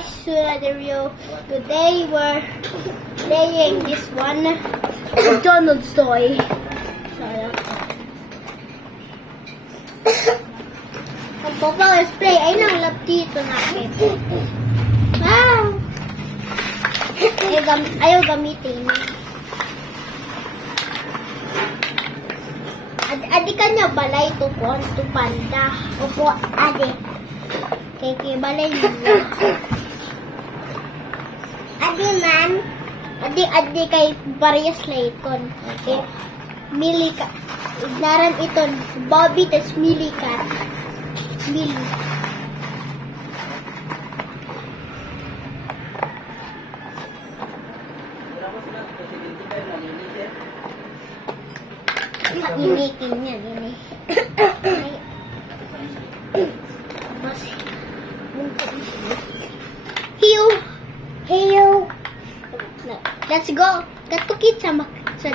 guys to another video. Today we're playing this one McDonald's toy. Ang power spray ay nanglap dito natin. Wow! Ayaw gamitin. Adi kanya balay to ko to panda. Opo, adi. Kay balay niya. Adi man. Adi kay various layton. Okay. Milika. Ignaran ito. Bobby tas Milika. Mili. Inikin niya, ini. Mas. Hiyo. Let's go. Katukit sa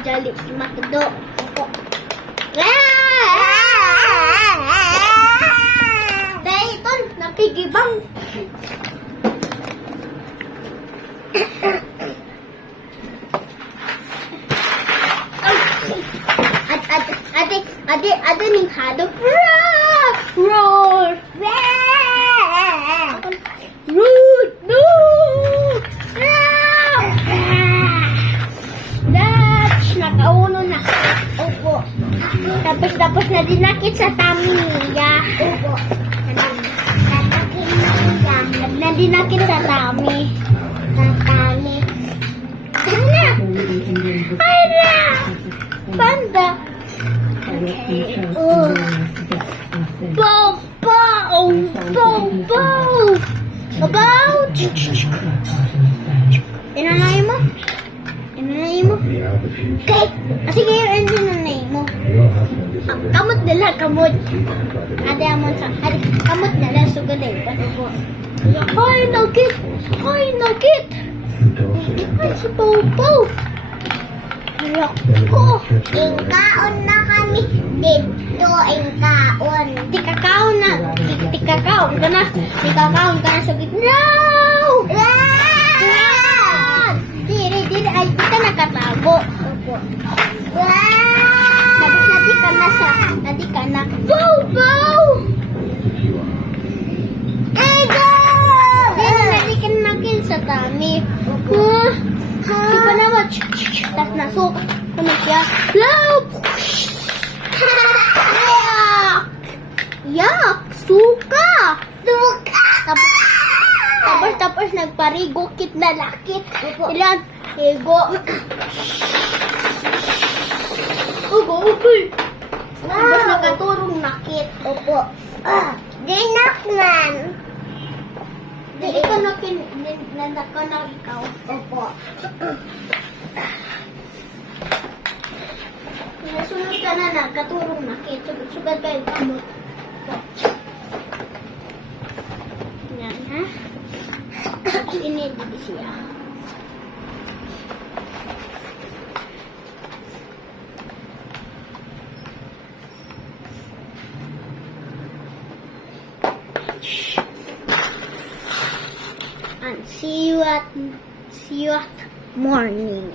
Jolly Macdo. Dahil ito, napigibang. Ade ning hadok. Roar! Root! No! Dutch! Nakauno na. Opo. Tapos na dinakit sa tummy niya. Opo. Na dinakit sa tummy. Ana! Panda! Okay. Bow! Inanay mo? Okay. Sige, yun inanay mo. Kamot nila, kamot. Ade kamot nila, sugaday pa. Hoy, nugget! Ay, si Bow! Ko, ingkaon na kami dito, ingkaon. Tikakaon ka na sa gitna. Diri, ay kita nakatago. Tapos nadi ka na. Bow! Ay, go! Diri, nadi ka na sa tummy. Sipa naman. Tas nasok. Ano siya? Love! Yak! Suka! Tapos nagparigokit na lakit. Ilan? Ego. Tapos nakaturong nakit. Opo. Dinakman. Di ikaw na ikaw. Opo. Nasunod ka na katurong nakit. Sugad kayo kamot. Yan, ha? Tapos inedit siya. And see you at morning.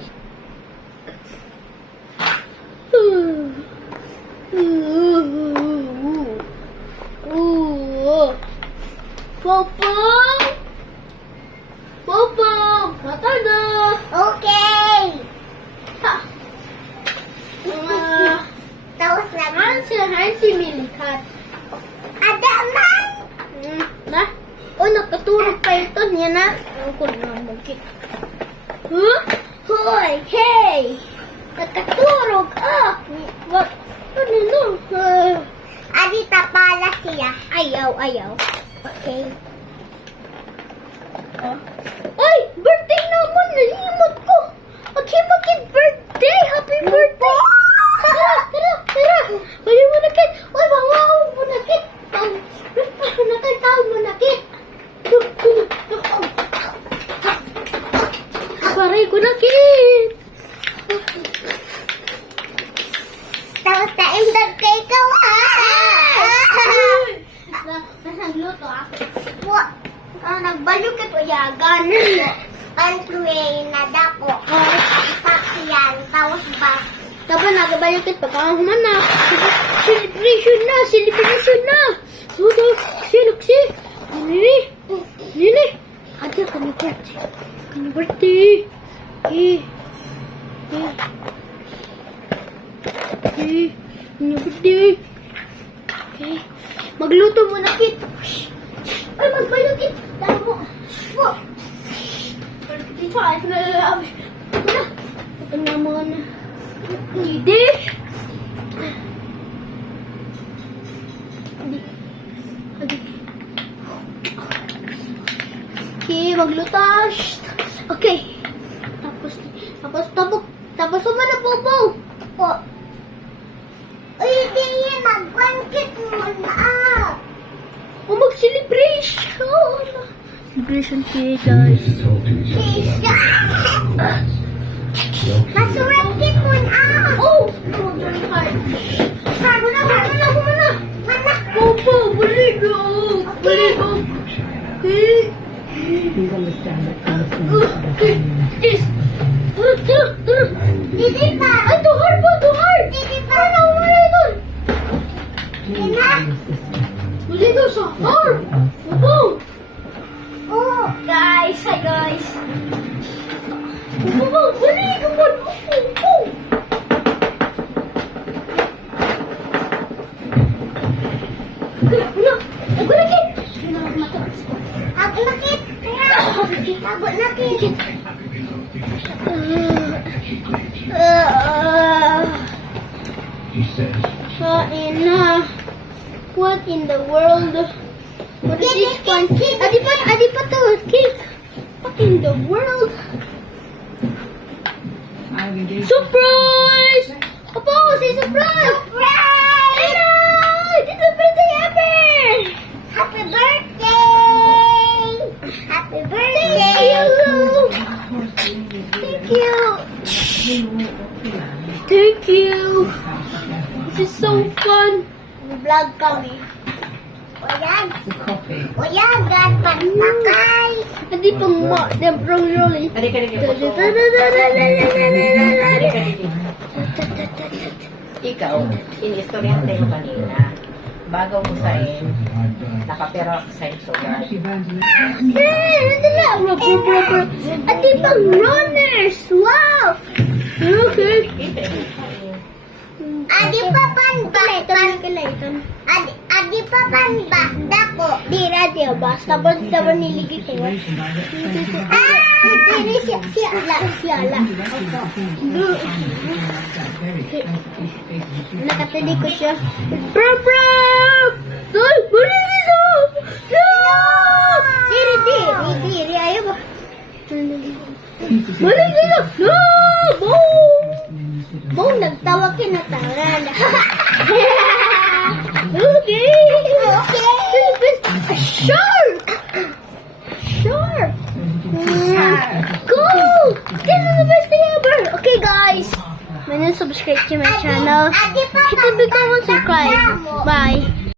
Popo, mata na. Okay. Tapos naman si Milikat. Ada man. Na? O, nagkatulog pa ito niya na. Ako na magkik. Huh? Hoy, hey! Nagkatulog. What? Ano no? Adita pala siya. Ayaw. Okay. Ay! Birthday naman! Nalimot ko! Okay, birthday! Happy birthday! Tara! Bali mo na kit! Ay, mawaw mo na kit! Tawag mo na kit! Paray ko na kit! Tapos na yung birthday ko! Nasagluto ako. Nagbalyo ka payagan. Ang tuwing na dako. Sakyan, tawas ba? Dapat nagabayokit pagkahuman na. Celebration na. Sudo, luksi. Nini. Ada kami birthday. Kani birthday. Okay. Magluto muna, Kit. Ay, magbayokit. Dahil mo. Dito, ayos na lalabas. Ito naman. Hindi. Okay, maglutas. Okay. Tapos naman na po. Po. Uy, di yan. Mag-blanket muna. O mag-celebration. Celebration kay guys. Tisha. Masurakit muna. Oh! Very hard. Bago na. Mana. Popo, balik go. Okay. Please understand that constant of the family. Yes. Didi pa. Ay, too hard. Didi pa. Wala ito. Please Ina. be assistant. Wala ito sa hard. Popo. Oh. Guys, hi guys. Popo, balik go. Popo. Ako na, Kit. Aglakit. Aglakit. What in the world? What is this one? Adi pa to, cake. What in the world? I've engaged. Surprise! Opo, say surprise! Surprise! Hello! This is the birthday ever! Happy birthday! Happy birthday! Thank you! This is so fun! Vlog kami. O yan. It's a coffee. O yan, panpakay. Hindi pang ma-demprong rolling. Ikaw, inistoryante mo kanina, bago mo sain, nakapero sa sugar. Adi pang runners! Wow! Okay. Adi pa Adi pa dako. Di radio, basta basta niligit ko. Hindi siya. Nakatali ko siya. Prap! Ay, balik ito! No! Diri, ayaw ba? Balik ito! No! Bong, nagtawa kinatawaran. Okay! Shark! Go! This is the best thing ever! Okay, guys. Subscribe to my channel. Hit the big bell and subscribe. Bye.